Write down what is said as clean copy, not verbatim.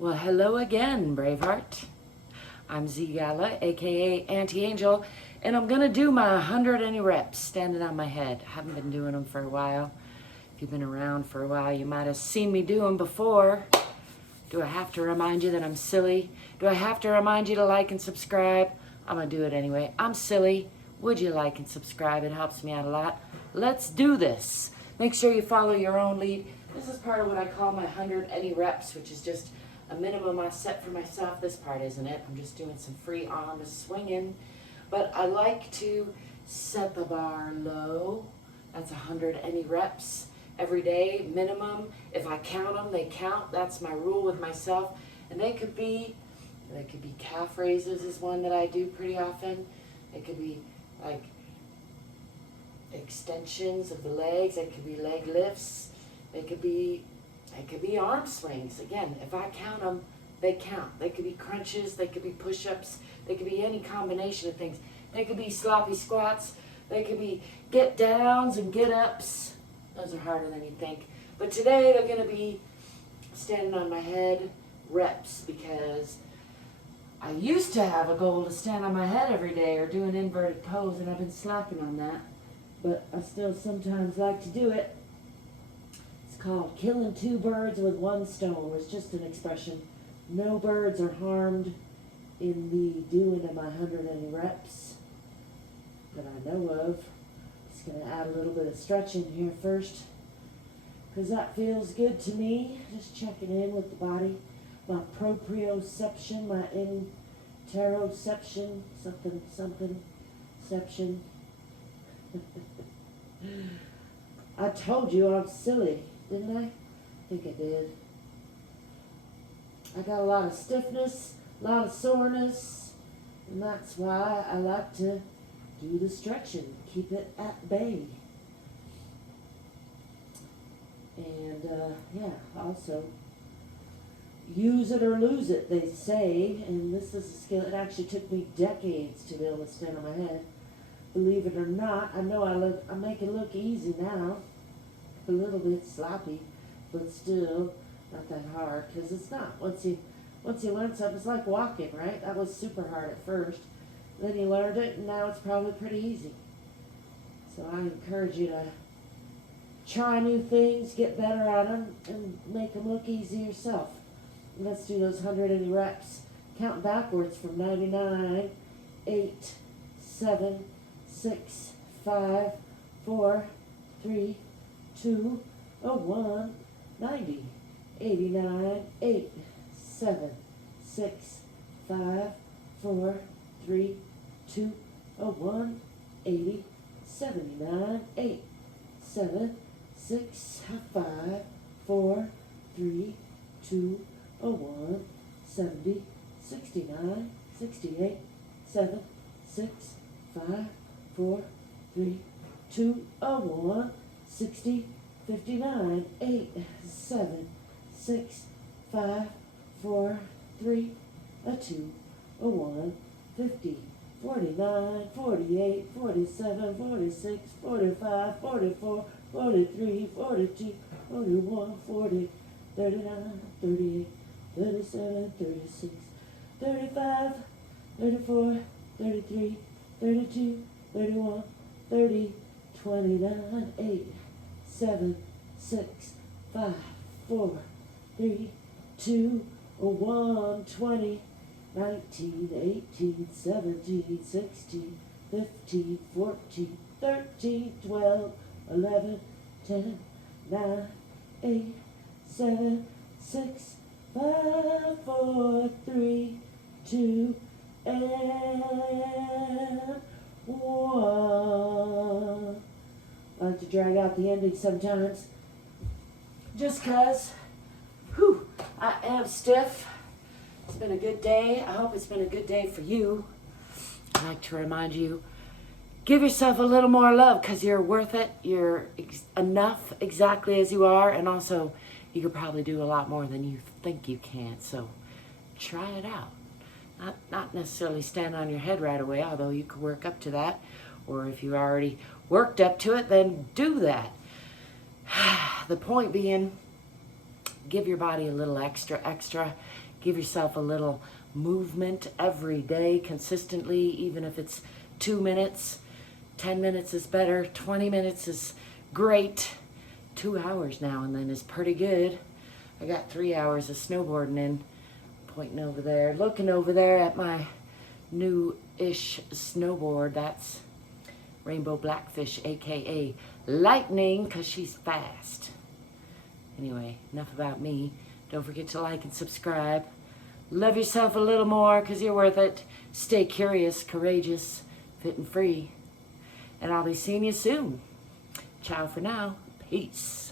Well, hello again, Braveheart. I'm ZGALA, aka Anti-Angel, and I'm gonna do my 100 any reps standing on my head. I haven't been doing them for a while. If you've been around for a while, you might have seen me do them before. Do I have to remind you that I'm silly? Do I have to remind you to like and subscribe? I'm gonna do it anyway. I'm silly. Would you like and subscribe? It helps me out a lot. Let's do this. Make sure you follow your own lead. This is part of what I call my 100 any reps, which is just a minimum I set for myself. This part isn't it. I'm just doing some free arm swinging. But I like to set the bar low. That's 100 any reps every day, minimum. If I count them, they count. That's my rule with myself. And they could be calf raises is one that I do pretty often. It could be like extensions of the legs. It could be leg lifts. It could be arm swings. Again, if I count them, they count. They could be crunches. They could be push-ups. They could be any combination of things. They could be sloppy squats. They could be get downs and get ups. Those are harder than you think. But today they're going to be standing on my head reps, because I used to have a goal to stand on my head every day or do an inverted pose, and I've been slacking on that. But I still sometimes like to do it. It's called killing two birds with one stone. It's just an expression. No birds are harmed in the doing of my 100 any reps that I know of. Just going to add a little bit of stretching here first, because that feels good to me. Just checking in with the body. My proprioception, my interoception, something-ception. I told you I'm silly, didn't I? I think I did. I got a lot of stiffness, a lot of soreness, and that's why I like to do the stretching, keep it at bay. And yeah, also use it or lose it, they say, and this is a skill. It actually took me decades to be able to stand on my head. Believe it or not, I know I make it look easy now, a little bit sloppy, but still not that hard, because it's not. Once you learn something, it's like walking, right? That was super hard at first. Then you learned it, and now it's probably pretty easy. So I encourage you to try new things, get better at them, and make them look easy yourself. Let's do those 100 any reps. Count backwards from 99, 8, 7, 6, 5, 4, 3, 2, 1, 90, 89, 8, 7, 6, 5, 4, 3, 2, 1, 80, 79, 8, 7, 6, 5, 4, 3, 2, 1, 70, 69, 68, 7, 6, 5, 4, 3, 2, 1, 60, 59, 8, 7, 6, 5, 4, 3, 2, 1, 50, 49, 48, 47, 46, 45, 44, 43, 42, 41, 40, 39, 38, 37, 36, 35, 34, 33, 32, 31, 30, 29, 8, 7, 6, 5, 4, 3, 2, 1, 20, 19, 18, 17, 16, 15, 14, 13, 12, 11, 10, 9, 8, 7, 6, 5, 4, 3, 2, and 1. I like to drag out the ending sometimes, just because, I am stiff. It's been a good day. I hope it's been a good day for you. I like to remind you, give yourself a little more love, because you're worth it. You're enough exactly as you are, and also you could probably do a lot more than you think you can. So try it out. Not necessarily stand on your head right away, although you could work up to that. Or if you already worked up to it, then do that. The point being, give your body a little extra. Give yourself a little movement every day consistently, even if it's 2 minutes. 10 minutes is better. 20 minutes is great. 2 hours now and then is pretty good. I got 3 hours of snowboarding in. Pointing over there, looking over there at my new-ish snowboard. That's Rainbow Blackfish, aka Lightning, because she's fast. Anyway, enough about me. Don't forget to like and subscribe. Love yourself a little more, because you're worth it. Stay curious, courageous, fit and free. And I'll be seeing you soon. Ciao for now. Peace.